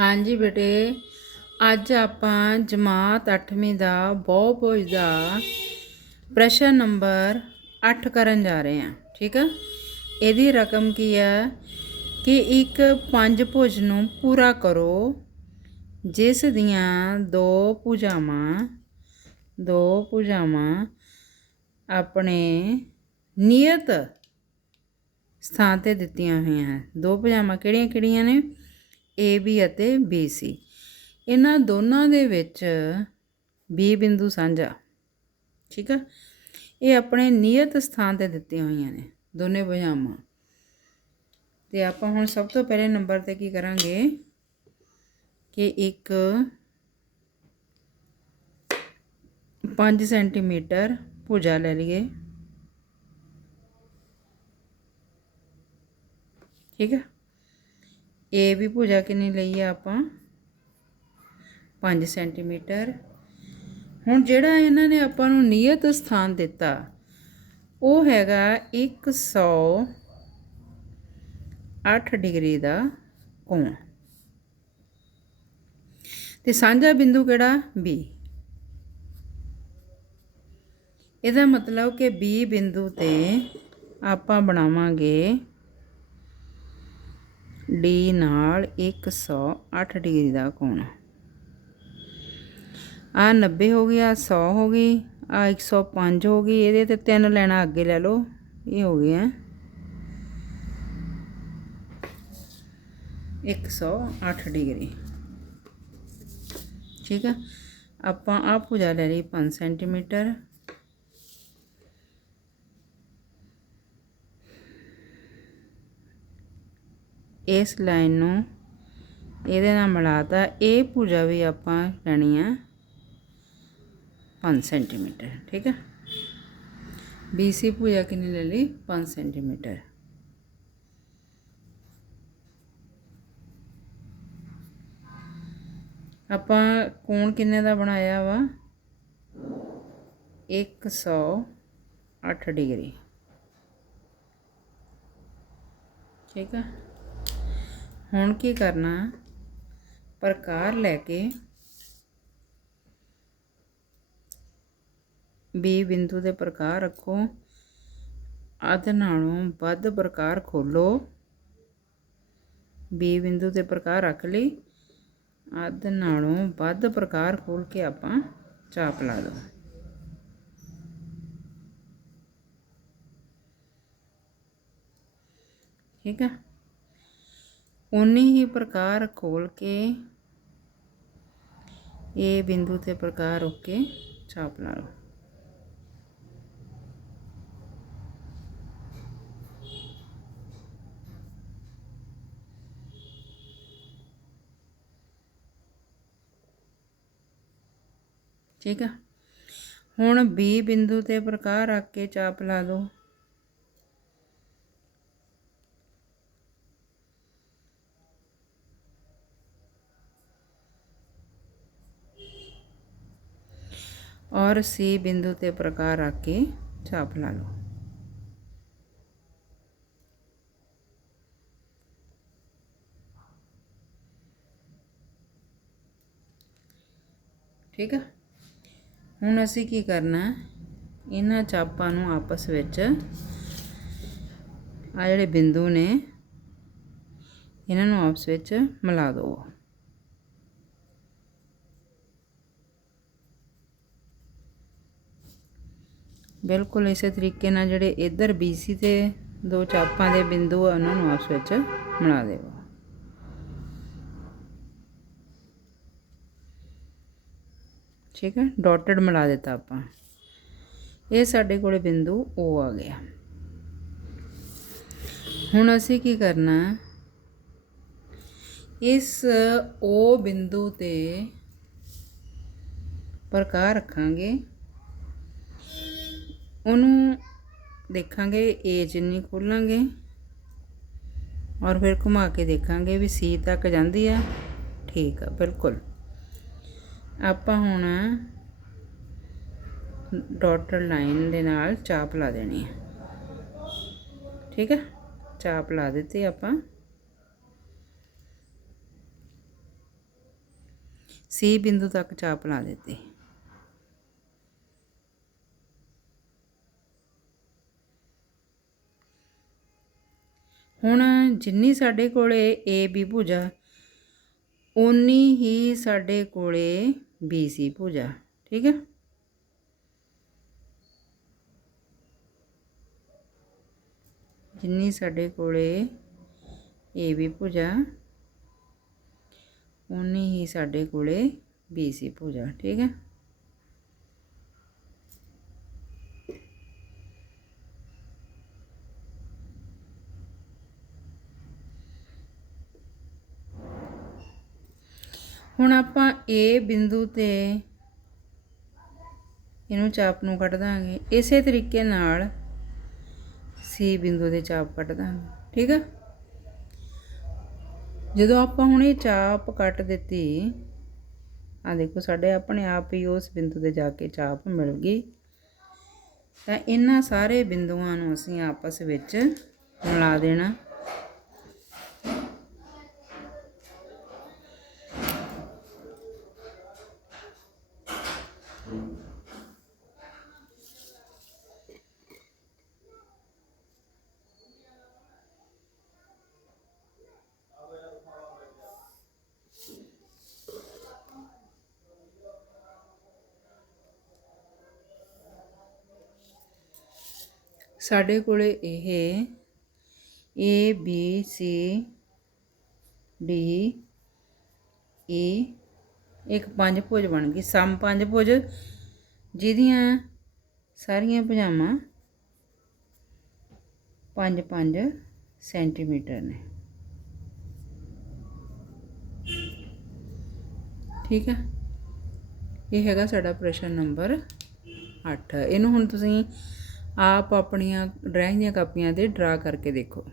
ਹਾਂਜੀ ਬੇਟੇ, ਅੱਜ ਆਪਾਂ ਜਮਾਤ 8ਵੀਂ ਦਾ ਬਹੁਭੁਜ ਦਾ ਪ੍ਰਸ਼ਨ ਨੰਬਰ 8 ਕਰਨ ਜਾ ਰਹੇ ਹਾਂ, ਠੀਕ ਆ? ਇਹਦੀ ਰਕਮ ਕੀ ਹੈ ਕਿ ਇੱਕ ਪੰਜ ਭੁਜ ਨੂੰ ਪੂਰਾ ਕਰੋ, ਜਿਸ ਦੀਆਂ ਦੋ ਭੁਜਾਵਾਂ ਦੋ ਭੁਜਾਵਾਂ ਆਪਣੇ ਨਿਯਤ ਸਥਾਨ ਤੇ ਦਿੱਤੀਆਂ ਹੋਈਆਂ ਹਨ। ਦੋ ਭੁਜਾਵਾਂ ਕਿਹੜੀਆਂ ਕਿਹੜੀਆਂ ਨੇ? ਏ ਅਤੇ ਬੀ ਸੀ ਇਹਨਾਂ ਦੋਨਾਂ ਦੇ ਵਿੱਚ ਬੀ ਬਿੰਦੂ ਸਾਂਝਾ। ਠੀਕ ਆ? ਇਹ ਆਪਣੇ ਨਿਯਤ ਸਥਾਨ ਤੇ ਦਿੱਤੀਆਂ ਹੋਈਆਂ ਨੇ, ਦੋਨੇ ਭੁਜਾਵਾਂ। ਤੇ ਆਪਾਂ ਹੁਣ ਸਭ ਤੋਂ ਪਹਿਲੇ ਨੰਬਰ ਤੇ ਕੀ ਕਰਾਂਗੇ? ਕਿ ਇੱਕ 5 ਸੈਂਟੀਮੀਟਰ ਭੁਜਾ ਲੈ ਲਈਏ। ਠੀਕ ਹੈ ਏ ਵੀ ਭੁਜਾ ਕਿੰਨੀ ਲਈ ਆ ਆਪਾਂ? 5 ਸੈਂਟੀਮੀਟਰ। ਹੁਣ ਜਿਹੜਾ ਇਹਨਾਂ ਨੇ ਆਪਾਂ ਨੂੰ ਨਿਯਤ ਸਥਾਨ ਦਿੱਤਾ, ਉਹ ਹੈਗਾ 108 ਡਿਗਰੀ ਦਾ ਕੋਣ। ਤੇ ਸਾਂਝਾ ਬਿੰਦੂ ਕਿਹੜਾ? B ਇਹਦਾ ਮਤਲਬ ਕਿ B ਬਿੰਦੂ ਤੇ ਆਪਾਂ ਬਣਾਵਾਂਗੇ ਡੀ ਨਾਲ 108 ਡਿਗਰੀ ਦਾ ਕੋਣ। ਆ 90 ਹੋ ਗਿਆ 100 ਹੋ ਗਈ ਆ 105 ਹੋ ਗਈ, ਇਹਦੇ ਤੇ ਤਿੰਨ ਲੈਣਾ ਅੱਗੇ ਲੈ ਲਓ, ਇਹ ਹੋ ਗਿਆ 108 ਡਿਗਰੀ। ਠੀਕ ਆ? ਆਪਾਂ ਆ ਭੁਜਾ ਲੈ ਲਈ 5 ਸੈਂਟੀਮੀਟਰ। ਇਸ ਲਾਈਨ ਨੂੰ ਇਹਦੇ ਨਾਲ ਮਿਲਾਤਾ। ਇਹ ਭੁਜਾ ਵੀ ਆਪਾਂ ਲੈਣੀ ਆ 5 ਸੈਂਟੀਮੀਟਰ, ਠੀਕ ਹੈ BC ਭੁਜਾ ਕਿੰਨੀ ਲੈ ਲਈ? 5 ਸੈਂਟੀਮੀਟਰ। ਆਪਾਂ ਕੋਣ ਕਿੰਨੇ ਦਾ ਬਣਾਇਆ ਵਾ? 108 ਡਿਗਰੀ। ਠੀਕ ਹੈ ਹੁਣ ਕੀ ਕਰਨਾ? ਪ੍ਰਕਾਰ ਲੈ ਕੇ ਬੀ ਬਿੰਦੂ ਦੇ ਪ੍ਰਕਾਰ ਰੱਖੋ। ਅੱਧ ਨਾਲੋਂ ਵੱਧ ਪ੍ਰਕਾਰ ਖੋਲੋ ਬੀ ਬਿੰਦੂ ਦੇ ਪ੍ਰਕਾਰ ਰੱਖ ਲਈ। ਅੱਧ ਨਾਲੋਂ ਵੱਧ ਪ੍ਰਕਾਰ ਖੋਲ ਕੇ ਆਪਾਂ ਚਾਪ ਲਾ ਦੋ। ਠੀਕ ਹੈ ਉਨੀ ਹੀ ਪ੍ਰਕਾਰ ਖੋਲ ਕੇ ਇਹ ਬਿੰਦੂ ਤੇ ਪ੍ਰਕਾਰ ਰੁਕ ਕੇ ਛਾਪ ਲਾ ਲਓ। ਠੀਕ ਆ? ਹੁਣ B ਬਿੰਦੂ ਤੇ ਪ੍ਰਕਾਰ ਰੱਖ ਕੇ ਚਾਪ ਲਾ ਦਿਓ ਔਰ ਸੀ ਬਿੰਦੂ ਤੇ ਪ੍ਰਕਾਰ ਰੱਖ ਕੇ ਚਾਪ ਲਾ ਲਓ। ਠੀਕ ਹੈ ਹੁਣ ਅਸੀਂ ਕੀ ਕਰਨਾ? ਇਹਨਾਂ ਚਾਪਾਂ ਨੂੰ ਆਪਸ ਵਿੱਚ ਆ ਜਿਹੜੇ ਬਿੰਦੂ ਨੇ, ਇਹਨਾਂ ਨੂੰ ਆਪਸ ਵਿੱਚ ਮਿਲਾ ਦਿਓ। ਬਿਲਕੁਲ ਇਸੇ ਤਰੀਕੇ ਨਾਲ ਜਿਹੜੇ ਇੱਧਰ BC ਤੇ ਦੋ ਚਾਪਾਂ ਦੇ ਬਿੰਦੂ ਆ, ਉਹਨਾਂ ਨੂੰ ਆਪਸ ਵਿੱਚ ਮਿਲਾ ਦੇਵੋ। ਠੀਕ ਹੈ ਡਾਟਡ ਮਿਲਾ ਦਿੱਤਾ ਆਪਾਂ। ਇਹ ਸਾਡੇ ਕੋਲੇ ਬਿੰਦੂ O ਆ ਗਿਆ। ਹੁਣ ਅਸੀਂ ਕੀ ਕਰਨਾ? ਇਸ O ਬਿੰਦੂ ਤੇ ਪ੍ਰਕਾਰ ਰੱਖਾਂਗੇ। ਉਹਨੂੰ ਦੇਖਾਂਗੇ ਏ ਜਿੰਨੀ ਖੋਲਾਂਗੇ ਔਰ ਫਿਰ ਘੁਮਾ ਕੇ ਦੇਖਾਂਗੇ ਵੀ ਸੀ ਤੱਕ ਜਾਂਦੀ ਆ। ਠੀਕ ਆ, ਬਿਲਕੁਲ। ਆਪਾਂ ਹੁਣ ਡਾਟਰ ਲਾਈਨ ਦੇ ਨਾਲ ਚਾਪ ਲਾ ਦੇਣੀ ਹੈ ਠੀਕ ਹੈ ਚਾਪ ਲਾ ਦਿੱਤੀ ਆਪਾਂ। ਸੀ ਬਿੰਦੂ ਤੱਕ ਚਾਪ ਲਾ ਦਿੱਤੀ। ਹੁਣ ਜਿੰਨੀ ਸਾਡੇ ਕੋਲੇ ਏ ਬੀ ਭੁਜਾ ਉਨੀ ਹੀ ਸਾਡੇ ਕੋਲੇ ਬੀ ਸੀ ਭੁਜਾ, ਠੀਕ ਹੈ? ਜਿੰਨੀ ਸਾਡੇ ਕੋਲੇ ਏ ਬੀ ਭੁਜਾ ਉਨੀ ਹੀ ਸਾਡੇ ਕੋਲੇ ਬੀ ਸੀ ਭੁਜਾ, ਠੀਕ ਹੈ? ਹੁਣ ਆਪਾਂ A ਬਿੰਦੂ ਤੇ ਇਹਨੂੰ ਚਾਪ ਨੂੰ ਕੱਢ ਦਾਂਗੇ। ਇਸੇ ਤਰੀਕੇ ਨਾਲ C ਬਿੰਦੂ ਦੇ ਚਾਪ ਕੱਢ ਦਾਂਗੇ, ਠੀਕ ਆ? ਜਦੋਂ ਆਪਾਂ ਹੁਣ ਇਹ ਚਾਪ ਕੱਟ ਦਿੱਤੀ ਆ ਦੇਖੋ ਸਾਡੇ ਆਪਣੇ ਆਪ ਹੀ ਉਸ ਬਿੰਦੂ ਤੇ ਜਾ ਕੇ ਚਾਪ ਮਿਲ ਗਈ। ਤਾਂ ਇਹਨਾਂ ਸਾਰੇ ਬਿੰਦੂਆਂ ਨੂੰ ਅਸੀਂ ਆਪਸ ਵਿੱਚ ਮਿਲਾ ਦੇਣਾ। ਸਾਡੇ ਕੋਲੇ ਇਹ A B C D E ਇੱਕ ਪੰਜ ਭੁਜ ਬਣ ਗਈ। ਸਮ ਪੰਜ ਭੁਜ, ਜਿਹਦੀਆਂ ਸਾਰੀਆਂ ਭੁਜਾਵਾਂ 5-5 ਸੈਂਟੀਮੀਟਰ ਨੇ। ਠੀਕ ਹੈ ਇਹ ਹੈਗਾ ਸਾਡਾ ਪ੍ਰਸ਼ਨ ਨੰਬਰ 8 ਇਹਨੂੰ ਹੁਣ ਤੁਸੀਂ ਆਪ ਆਪਣੀਆਂ ਡਰਾਇੰਗ ਦੀਆਂ ਕਾਪੀਆਂ ਤੇ ਡਰਾ ਕਰਕੇ ਦੇਖੋ।